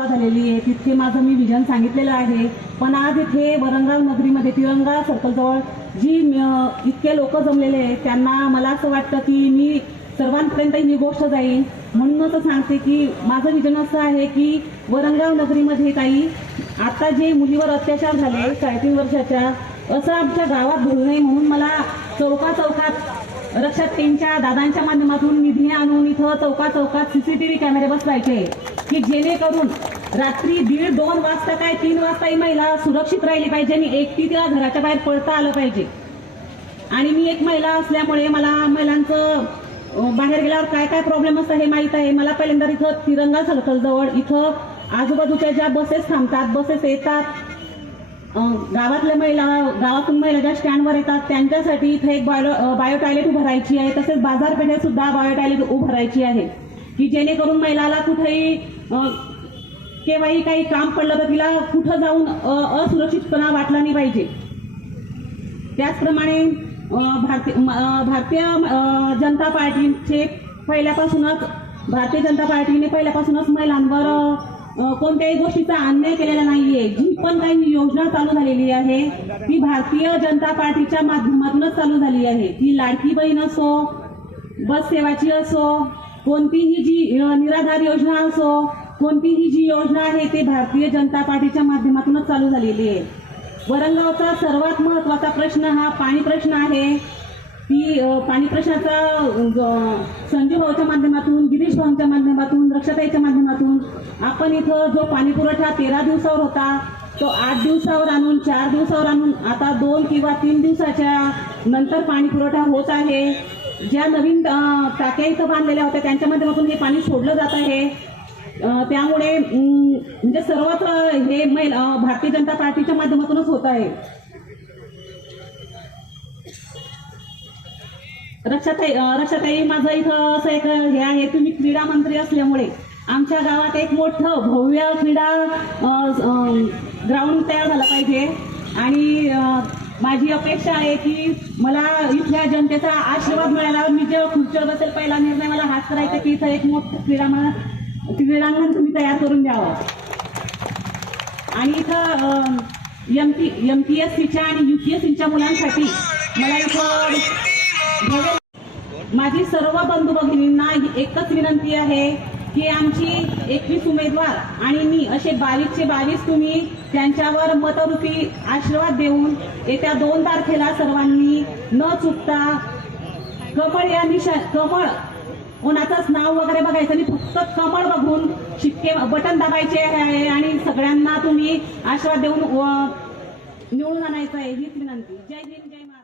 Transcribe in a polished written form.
सभा झालेली आहे, तिथे माझं मी विजन सांगितलेलं आहे. पण आज इथे वरंगाव नगरीमध्ये तिरंगा सर्कलजवळ जी इतके लोक जमलेले आहेत, त्यांना मला असं वाटतं की मी सर्वांपर्यंत ही गोष्ट जाईल. म्हणूनच सांगते की माझं विजन असं आहे की वरंगाव नगरीमध्ये काही आता जे मुलीवर अत्याचार झाले 3.5 वर्षाच्या, असं आमच्या गावात घडू नये म्हणून मला चौकात रक्षाताईंच्या दादांच्या माध्यमातून निधी आणून इथं चौकात सीसीटीव्ही कॅमेरे बसवायचे की जेणेकरून रात्री 1:30-2 वाजता काय 3 वाजता ही महिला सुरक्षित राहिली पाहिजे आणि एकटी तिला घराच्या बाहेर पडता आलं पाहिजे. आणि मी एक महिला असल्यामुळे मला महिलांचं बाहेर गेल्यावर काय काय प्रॉब्लेम असतात हे माहीत आहे. मला पहिल्यांदा इथं तिरंगा सर्कलजवळ इथं आजूबाजूच्या ज्या बसेस थांबतात, बसेस येतात, गावातून महिला ज्या स्टँडवर येतात त्यांच्यासाठी इथे एक बायो टॉयलेट उभारायची आहे. तसेच बाजारपेठेत सुद्धा बायो टॉयलेट उभारायची आहे की जेणेकरून महिलाला कुठेही केव्हाही काही काम पडलं तर तिला कुठं जाऊन असुरक्षितपणा वाटला नाही पाहिजे. त्याचप्रमाणे भारतीय जनता पार्टीने पहिल्यापासूनच महिलांवर कोणत्याही गोष्टीचा अन्याय केलेला नाहीये. जी पण काही योजना चालू झालेली आहे ती भारतीय जनता पार्टीच्या माध्यमातूनच चालू झाली आहे. ती लाडकी बहीण असो, बस सेवाची असो, कोणतीही जी निराधार योजना असो, कोणतीही जी योजना आहे ते भारतीय जनता पार्टीच्या माध्यमातूनच चालू झालेली आहे. वरंगावचा सर्वात महत्त्वाचा प्रश्न हा पाणी प्रश्न आहे. ती पाणी प्रश्नाचा संजू भाऊच्या माध्यमातून, गिरीश भाऊच्या माध्यमातून, रक्षाताईच्या माध्यमातून आपण इथं जो पाणी पुरवठा 13 दिवसावर होता तो 8 दिवसावर आणून, 4 दिवसावर आणून आता 2 किंवा 3 दिवसाच्या नंतर पाणी पुरवठा होत आहे. ज्या नवीन टाक्या इथं बांधलेल्या होत्या त्यांच्या माध्यमातून हे पाणी सोडलं जात आहे. त्यामुळे म्हणजे सर्वच हे भारतीय जनता पार्टीच्या माध्यमातूनच होत आहे. रक्षाताई माझं इथं असं एक हे आहे, तुम्ही क्रीडा मंत्री असल्यामुळे आमच्या गावात एक मोठं भव्य क्रीडा ग्राउंड तयार झालं पाहिजे. आणि माझी अपेक्षा आहे की मला इथल्या जनतेचा आशीर्वाद मिळाल्यावर मी जेव्हा खुर्चीवर बसेल पहिला निर्णय मला हाच करायचा की इथं एक मोठं क्रीडांगण तुम्ही तयार करून द्यावं. आणि इथं MPSCच्या आणि UPSCच्या मुलांसाठी मला इथं माझी सर्व बंधू भगिनींना एकच विनंती आहे की आमची 21 उमेदवार आणि मी असे 22चे 22 तुम्ही त्यांच्यावर मतरूपी आशीर्वाद देऊन येत्या 2 तारखेला सर्वांनी न चुकता कमळ कोणाचंच नाव वगैरे बघायचं आणि फक्त कमळ बघून शिक्के बटन दाबायचे आहे आणि सगळ्यांना तुम्ही आशीर्वाद देऊन निवडून आणायचं आहे हीच विनंती. जय हिंद, जय महाराष्ट्र.